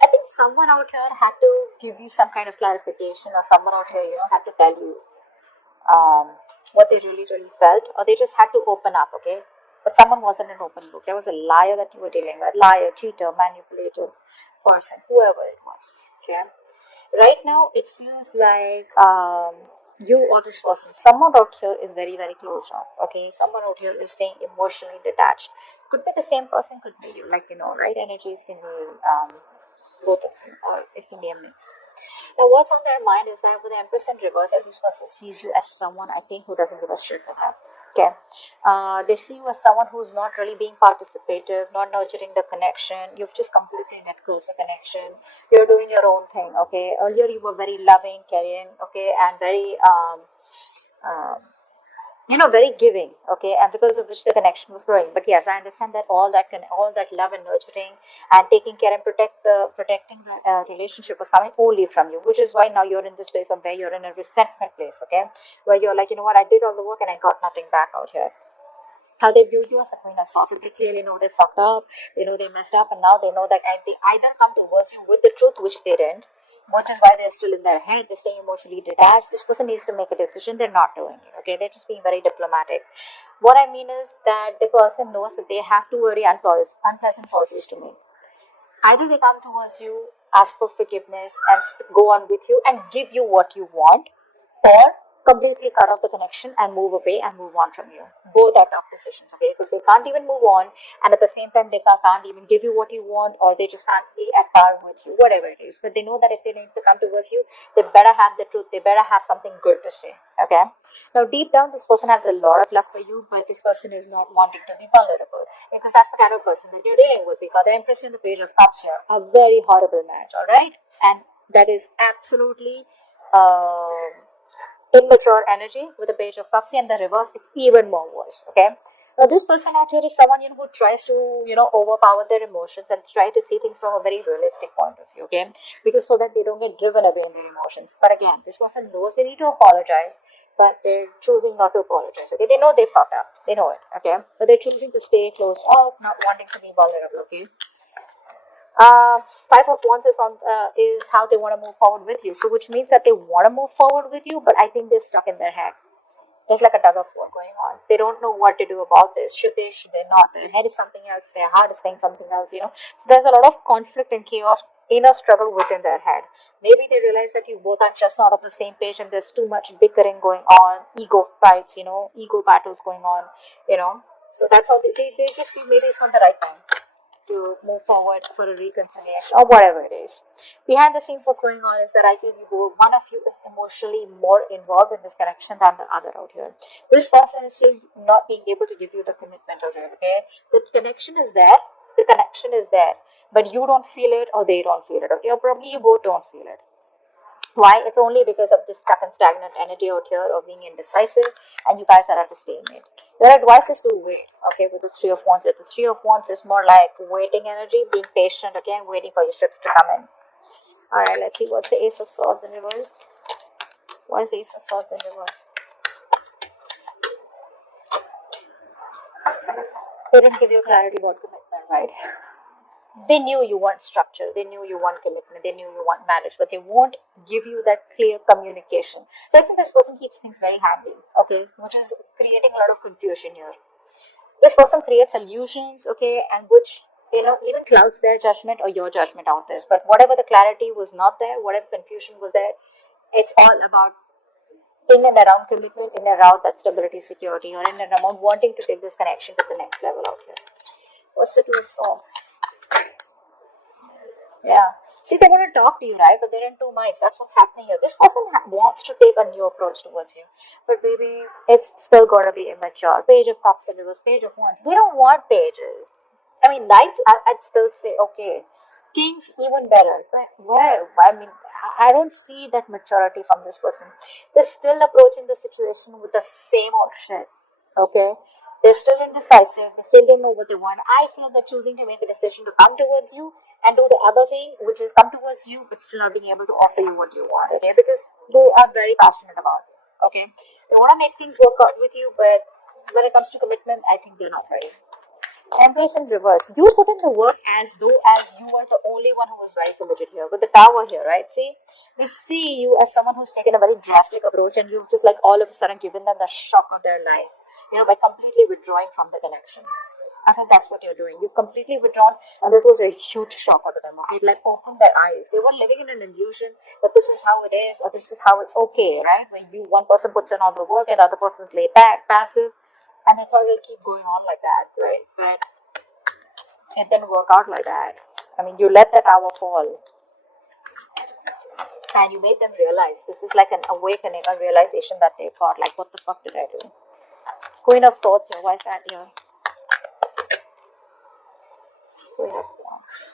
I think someone out here had to give you some kind of clarification, or someone out here, had to tell you what they really, really felt, or they just had to open up, okay? But someone wasn't an open book. There was a liar that you were dealing with, liar, cheater, manipulator, person, whoever it was, okay? Right now, it feels like you or this person, someone out here is very, very closed off, okay? Someone out here is staying emotionally detached. Could be the same person, could be you, like, right? Energies can be both of you, or it can be a mix. Now, what's on their mind is that with the Empress in reverse, this person sees you as someone, I think, who doesn't give a shit for them. Okay. They see you as someone who's not really being participative, not nurturing the connection. You've just completely let go of the connection. You're doing your own thing. Okay. Earlier, you were very loving, caring, okay, and very um, very giving, okay, and because of which the connection was growing. But yes, I understand that all that love and nurturing and taking care and protecting the relationship was coming only from you, which is why now you're in this place of where you're in a resentment place, okay, where you're like, what, I did all the work and I got nothing back out here. How they view you as a queen of swords. They clearly know they fucked up, they know they messed up, and now they know that they either come towards you with the truth, which they didn't, which is why they're still in their head, they're staying emotionally detached. This person needs to make a decision, they're not doing it, okay? They're just being very diplomatic. What I mean is that the person knows that they have two very unpleasant choices to make. Either they come towards you, ask for forgiveness, and go on with you and give you what you want, or completely cut off the connection and move away and move on from you. Both are tough decisions, okay? Because they can't even move on, and at the same time, they can't even give you what you want, or they just can't be at par with you, whatever it is. But they know that if they need to come towards you, they better have the truth, they better have something good to say, okay? Now, deep down, this person has a lot of love for you, but this person is not wanting to be vulnerable, because that's the kind of person that you're dealing with. Because the Empress in the Page of Cups here, a very horrible match, all right? And that is absolutely immature energy with the Page of Cups, and the reverse is even more worse, okay? Now, this person out here is someone who tries to overpower their emotions and try to see things from a very realistic point of view, okay? Because so that they don't get driven away in their emotions. But again, this person knows they need to apologize, but they're choosing not to apologize, okay? They know they fucked up, they know it, okay? But they're choosing to stay closed off, not wanting to be vulnerable, okay? Five of Wands is how they want to move forward with you. So, which means that they want to move forward with you, but I think they're stuck in their head. There's like a tug of war going on. They don't know what to do about this. Should they? Should they not? Their head is something else. Their heart is saying something else. So there's a lot of conflict and chaos, inner struggle within their head. Maybe they realize that you both are just not on the same page, and there's too much bickering going on, ego fights, ego battles going on. So that's how they just feel maybe it's not the right time to move forward for a reconciliation or whatever it is. Behind the scenes, what's going on is that I feel one of you is emotionally more involved in this connection than the other out here. This person is still not being able to give you the commitment of it, okay? The connection is there, but you don't feel it or they don't feel it, okay? Or probably you both don't feel it. Why? It's only because of this stuck and stagnant energy out here of being indecisive, and you guys are at a stalemate. Your advice is to wait, okay, with the Three of Wands. The Three of Wands is more like waiting energy, being patient, again, waiting for your ships to come in. Alright, let's see what's the Ace of Swords in reverse. What is the Ace of Swords in reverse? They didn't give you clarity about commitment, right? They knew you want structure, they knew you want commitment, they knew you want marriage, but they won't give you that clear communication. So I think this person keeps things very handy, okay, which is creating a lot of confusion here. This person creates illusions, okay, and which even clouds their judgment or your judgment out this. But whatever the clarity was not there, whatever confusion was there, it's all about in and around commitment, in and around that stability, security, or in and around wanting to take this connection to the next level out here. What's the Two of Swords? Yeah. See, they're going to talk to you, right? But they're in two minds. That's what's happening here. This person wants to take a new approach towards you. But maybe it's still going to be immature. Page of Cups and reverse, Page of Wands. We don't want pages. I mean, Knights, I'd still say, okay. Kings, even better. But where? I mean, I don't see that maturity from this person. They're still approaching the situation with the same old shit. Okay? They're still indecisive. They still don't know what they want. I feel they're choosing to make a decision to come towards you and do the other thing, which is come towards you, but still not being able to offer you what you want. Okay, because they are very passionate about it. Okay, they want to make things work out with you, but when it comes to commitment, I think they're not ready. Empress in reverse. You put in the work as though as you were the only one who was very committed here. With the Tower here, right? See, they see you as someone who's taken a very drastic approach, and you've just like all of a sudden given them the shock of their life, by completely withdrawing from the connection. I think that's what you're doing. You've completely withdrawn, and this was a huge shock for them. It like opened their eyes. They were living in an illusion that this is how it is, or this is how it's okay, right? When one person puts in all the work and the other person's laid back, passive, and they thought it'll keep going on like that, right? But it didn't work out like that. I mean, you let the Tower fall, and you made them realize this is like an awakening, a realization that they got. Like, what the fuck did I do? Queen of Swords here. Why is that here? Queen of Wands.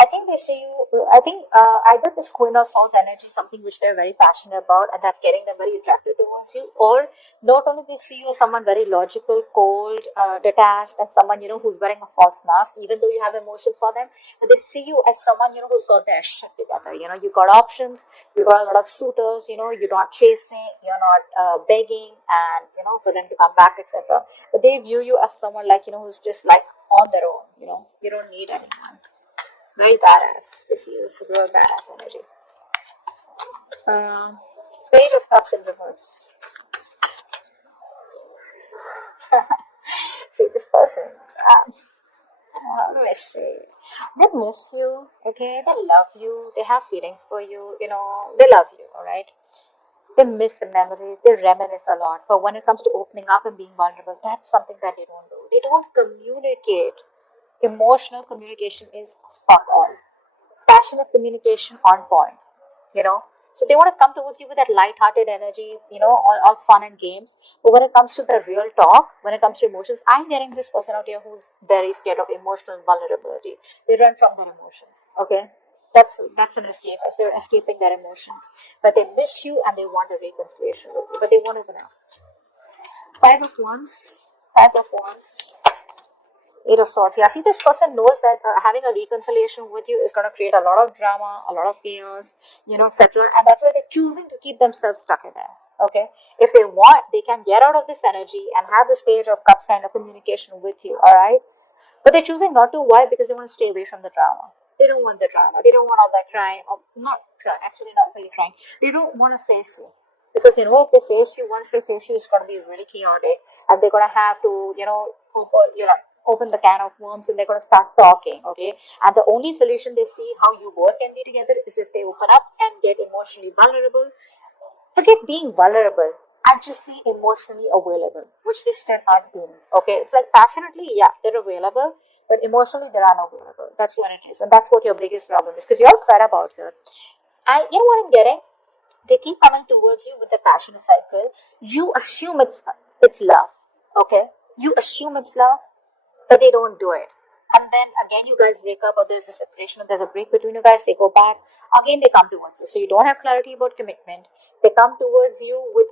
I think they see you. I think either this Queen of Swords energy is something which they're very passionate about, and that's getting them very attracted towards you. Or not only they see you as someone very logical, cold, detached, and someone who's wearing a false mask, even though you have emotions for them, but they see you as someone who's got their shit together. You got options, you got a lot of suitors. You're not chasing, you're not begging, and for them to come back, etc. But they view you as someone like who's just like on their own. You don't need anyone. Very badass. This is real badass energy. Page of Cups in reverse. See, this person, how do I say? They miss you, okay? They love you. They have feelings for you. They love you, alright? They miss the memories. They reminisce a lot. But when it comes to opening up and being vulnerable, that's something that they don't do. They don't communicate. Emotional communication is fuck all. Passionate communication on point, So they want to come towards you with that light-hearted energy, all fun and games. But when it comes to the real talk, when it comes to emotions, I'm getting this person out here who's very scared of emotional vulnerability. They run from their emotions, okay? That's an escape. They're escaping their emotions. But they miss you and they want a reconciliation with you. But they won't open up. Five of Wands. Five of Wands. Eight of Swords. Yeah, see, this person knows that having a reconciliation with you is going to create a lot of drama, a lot of chaos, etc. And that's why they're choosing to keep themselves stuck in there. Okay? If they want, they can get out of this energy and have this Page of Cups kind of communication with you, alright? But they're choosing not to. Why? Because they want to stay away from the drama. They don't want the drama. They don't want all that crying. Or not crying, actually, not really crying. They don't want to face you. Because if they face you, once they face you, it's going to be really chaotic. And they're going to have to, open the can of worms, and they're going to start talking, okay? And the only solution they see how you both can be together is if they open up and get emotionally vulnerable. Forget being vulnerable and just see emotionally available, which they still aren't doing, okay? It's like passionately, yeah, they're available, but emotionally they're unavailable. That's what it is, and that's what your biggest problem is, because you're fed about it. And you know what I'm getting? They keep coming towards you with the passionate cycle. You assume it's love, okay? You assume it's love, but they don't do it. And then again, you guys break up, or there's a separation, or there's a break between you guys, they go back. Again, they come towards you. So you don't have clarity about commitment. They come towards you with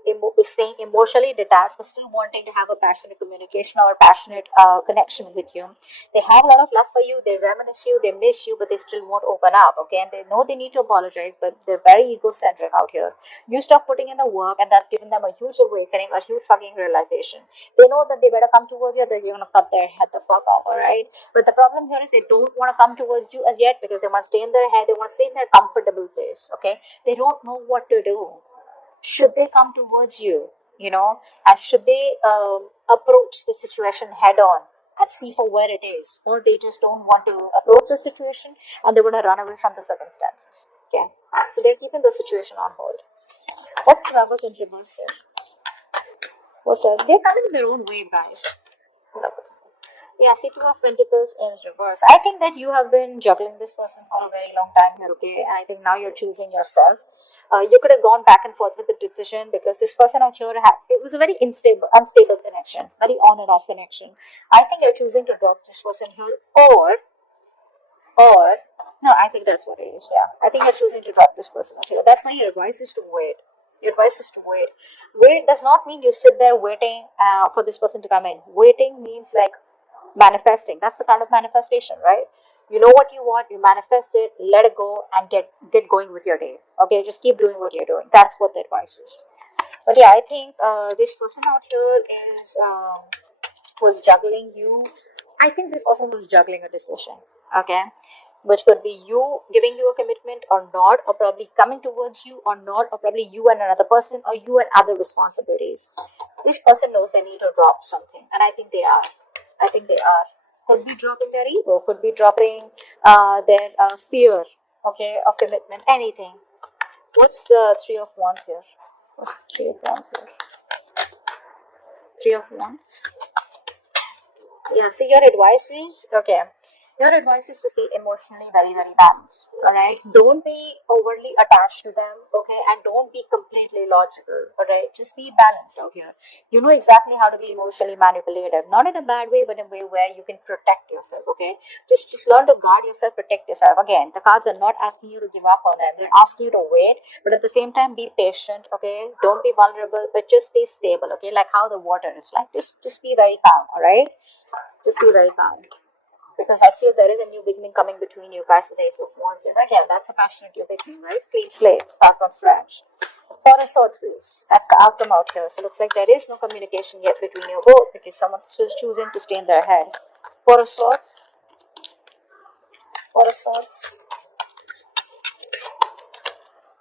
staying emotionally detached, but still wanting to have a passionate communication or a passionate connection with you. They have a lot of love for you. They reminisce you. They miss you, but they still won't open up. Okay, and they know they need to apologize, but they're very egocentric out here. You stop putting in the work, and that's given them a huge awakening, a huge fucking realization. They know that they better come towards you, that you're gonna cut their head the fuck off. All right, but the problem here is they don't want to come towards you as yet, because they want to stay in their head. They want to stay in their comfortable place. Okay, they don't know what to do. Should they come towards you, and should they approach the situation head on and see for where it is, or they just don't want to approach the situation and they want to run away from the circumstances. Okay, so they're keeping the situation on hold. What's the numbers in reverse here? What's that? They're coming their own way, guys. Yeah, see, Two of Pentacles in reverse. I think that you have been juggling this person for a very long time here, okay? I think now you're choosing yourself. You could have gone back and forth with the decision, because this person out here it was a very unstable connection, very on and off connection. I think you're choosing to drop this person here, or no, I think that's what it is. Yeah, I think you're choosing to drop this person out here. That's why your advice is to wait. Your advice is to wait. Wait does not mean you sit there waiting for this person to come in. Waiting means like manifesting. That's the kind of manifestation, right? You know what you want, you manifest it, let it go, and get going with your day. Okay, just keep doing what you're doing. That's what the advice is. But yeah, I think this person out here is was juggling you I think this person is juggling a decision, okay? Which could be you giving you a commitment or not, or probably coming towards you or not, or probably you and another person, or you and other responsibilities. This person knows they need to drop something, and I think they are. I think they are. Could be dropping their ego, could be dropping their fear, okay, of commitment, anything. What's the Three of Wands here? Three of Wands here. Three of Wands. Yeah, see, your advice is okay. Your advice is to stay emotionally very, very balanced. Alright? Don't be overly attached to them, okay? And don't be completely logical. Alright? Just be balanced out here. You know exactly how to be emotionally manipulative. Not in a bad way, but in a way where you can protect yourself, okay? Just learn to guard yourself, protect yourself. Again, the cards are not asking you to give up on them. They're asking you to wait, but at the same time be patient, okay? Don't be vulnerable, but just stay stable, okay? Like how the water is like. Just be very calm, alright? Just be very calm. Because I feel there is a new beginning coming between you guys with Ace of Wands. And again, that's a passionate new beginning, right? Clean slate, start from scratch. Four of Swords, please. That's the outcome out here. So looks like there is no communication yet between you both because someone's still choosing to stay in their head. Four of Swords. Four of Swords.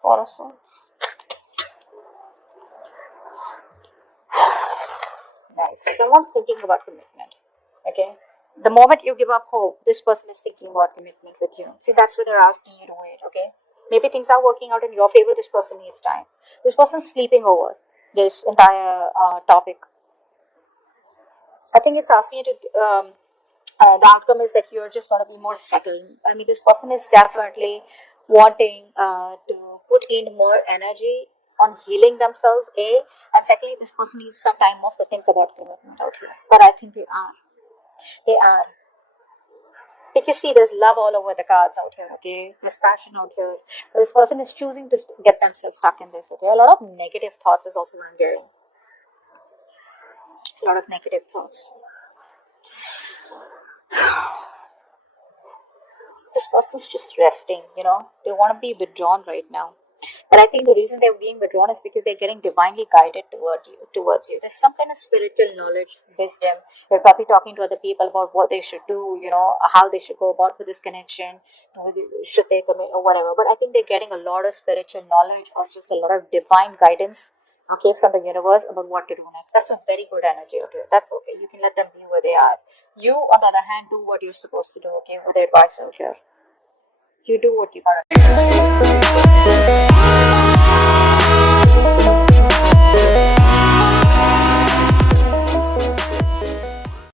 Four of Swords. Nice. Someone's thinking about commitment. Okay? The moment you give up hope, this person is thinking about commitment with you. See, that's what they're asking you to wait, okay? Maybe things are working out in your favor, this person needs time. This person's sleeping over this entire topic. I think it's asking you to, the outcome is that you're just going to be more settled. I mean, this person is definitely wanting to put in more energy on healing themselves, A, and secondly, this person needs some time off to think about commitment out here. But I think they are. They are. Because see, there's love all over the cards out here, okay? There's passion out here. But this person is choosing to get themselves stuck in this, okay? A lot of negative thoughts is also what I'm getting. A lot of negative thoughts. This person's just resting, you know? They want to be withdrawn right now. But I think the reason they're being withdrawn is because they're getting divinely guided towards you. There's some kind of spiritual knowledge, wisdom. They're probably talking to other people about what they should do, you know, how they should go about with this connection, should they commit or whatever. But I think they're getting a lot of spiritual knowledge or just a lot of divine guidance, okay, from the universe about what to do next. That's a very good energy out here. That's okay. You can let them be where they are. You, on the other hand, do what you're supposed to do, okay, with the advice out here. You do what you gotta do.